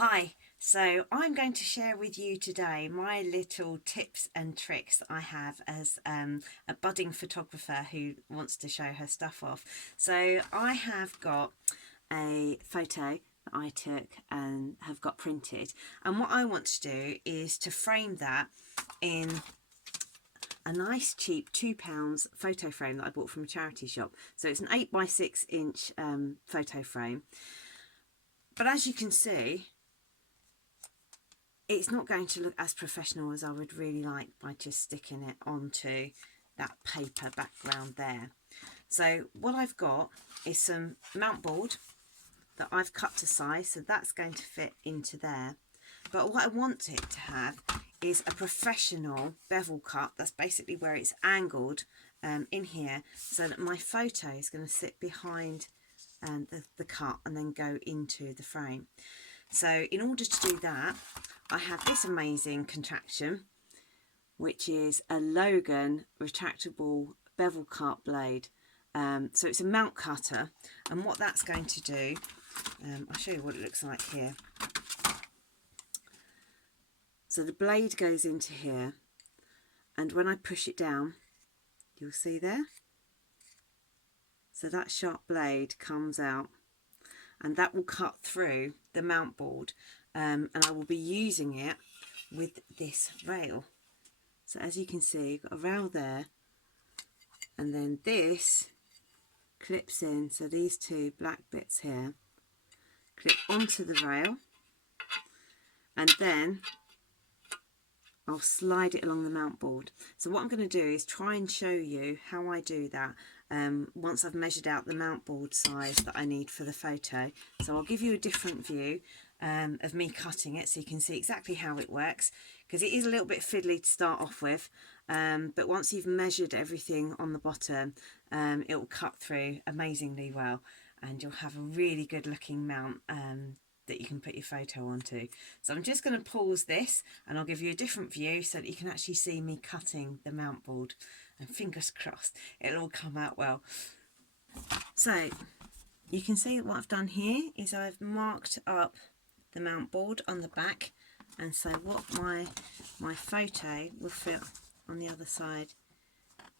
Hi, so I'm going to share with you today my little tips and tricks that I have as a budding photographer who wants to show her stuff off. So I have got a photo that I took and have got printed, and what I want to do is to frame that in a nice cheap £2 photo frame that I bought from a charity shop. So it's an 8x6 inch photo frame, but as you can see, it's not going to look as professional as I would really like by just sticking it onto that paper background there. So what I've got is some mount board that I've cut to size, so that's going to fit into there. But what I want it to have is a professional bevel cut. That's basically where it's angled in here, so that my photo is going to sit behind the cut and then go into the frame. So in order to do that, I have this amazing contraption, which is a Logan retractable bevel cut blade. So it's a mount cutter, and what that's going to do, I'll show you what it looks like here. So the blade goes into here, and when I push it down, you'll see there. So that sharp blade comes out, and that will cut through the mount board. And I will be using it with this rail. So as you can see, you've got a rail there, and then this clips in. So these two black bits here clip onto the rail, and then I'll slide it along the mount board. So what I'm going to do is try and show you how I do that once I've measured out the mount board size that I need for the photo. So I'll give you a different view of me cutting it, so you can see exactly how it works, because it is a little bit fiddly to start off with, but once you've measured everything on the bottom, it will cut through amazingly well, and you'll have a really good looking mount that you can put your photo onto. So I'm just going to pause this and I'll give you a different view so that you can actually see me cutting the mount board, and fingers crossed it'll all come out well. So you can see what I've done here is I've marked up the mount board on the back, and so what my photo will fit on the other side,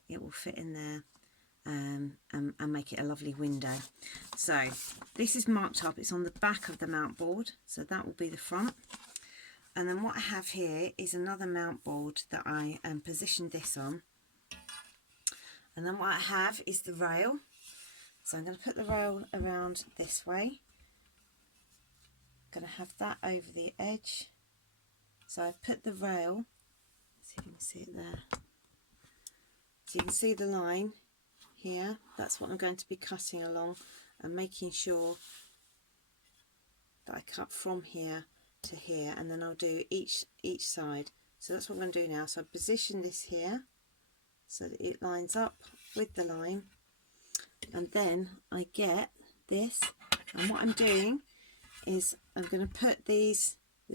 it will fit in there and make it a lovely window. So this is marked up, it's on the back of the mount board, so that will be the front. And then what I have here is another mount board that I positioned this on, and then what I have is the rail. So I'm going to put the rail around this way, going to have that over the edge. So I've put the rail, let's see if you can see it there, so you can see the line here. That's what I'm going to be cutting along, and making sure that I cut from here to here, and then I'll do each side. So that's what I'm going to do now. So I position this here so that it lines up with the line, and then I get this, and what I'm doing is I'm going to put the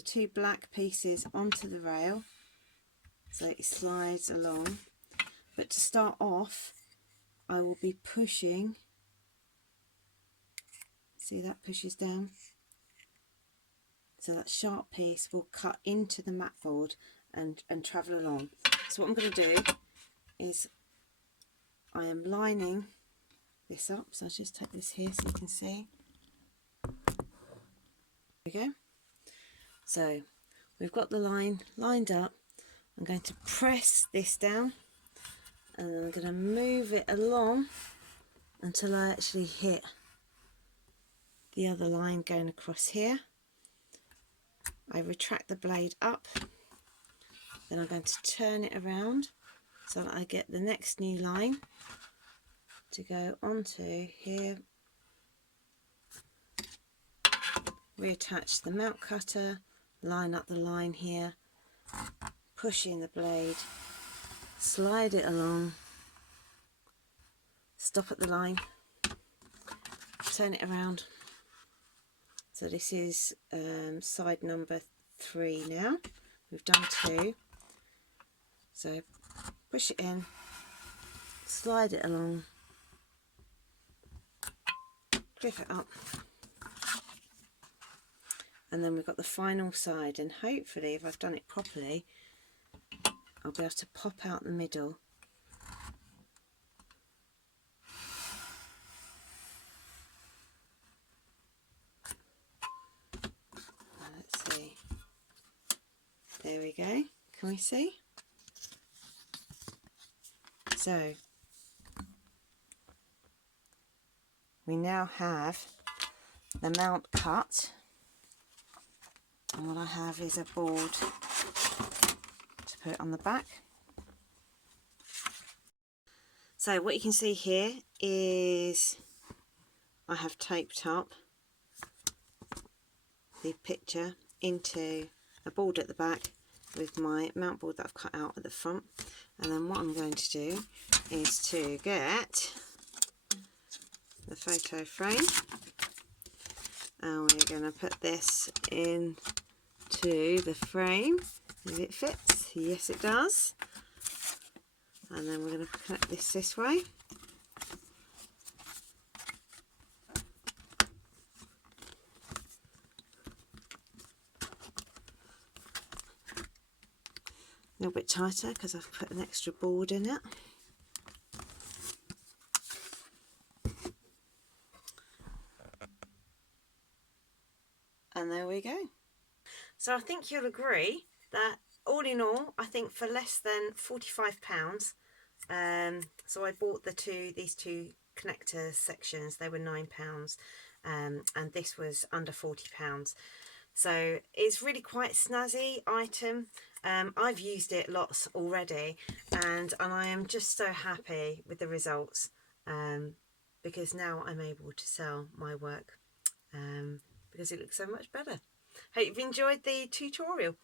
two black pieces onto the rail so it slides along. But to start off, I will be pushing, see that pushes down, so that sharp piece will cut into the mat board and travel along. So what I'm going to do is I am lining this up, so I'll just take this here so you can see. There we go. So we've got the line lined up. I'm going to press this down, and then I'm going to move it along until I actually hit the other line going across here. I retract the blade up, then I'm going to turn it around so that I get the next new line to go onto here. Reattach the mount cutter, line up the line here, push in the blade, slide it along, stop at the line, turn it around. So this is side number 3 now. We've done 2. So push it in, slide it along, clip it up, and then we've got the final side, and hopefully if I've done it properly I'll be able to pop out the middle. Let's see, there we go, can we see? So we now have the mount cut, and what I have is a board to put on the back. So what you can see here is I have taped up the picture into a board at the back with my mount board that I've cut out at the front, and then what I'm going to do is to get the photo frame, and we're going to put this into the frame if it fits. Yes, it does. And then we're going to cut this way. A little bit tighter because I've put an extra board in it. And there we go. So I think you'll agree that all in all, I think for less than £45, so I bought these two connector sections, they were £9, and this was under £40. So it's really quite a snazzy item. I've used it lots already, and I am just so happy with the results, because now I'm able to sell my work because it looks so much better. Hope you've enjoyed the tutorial.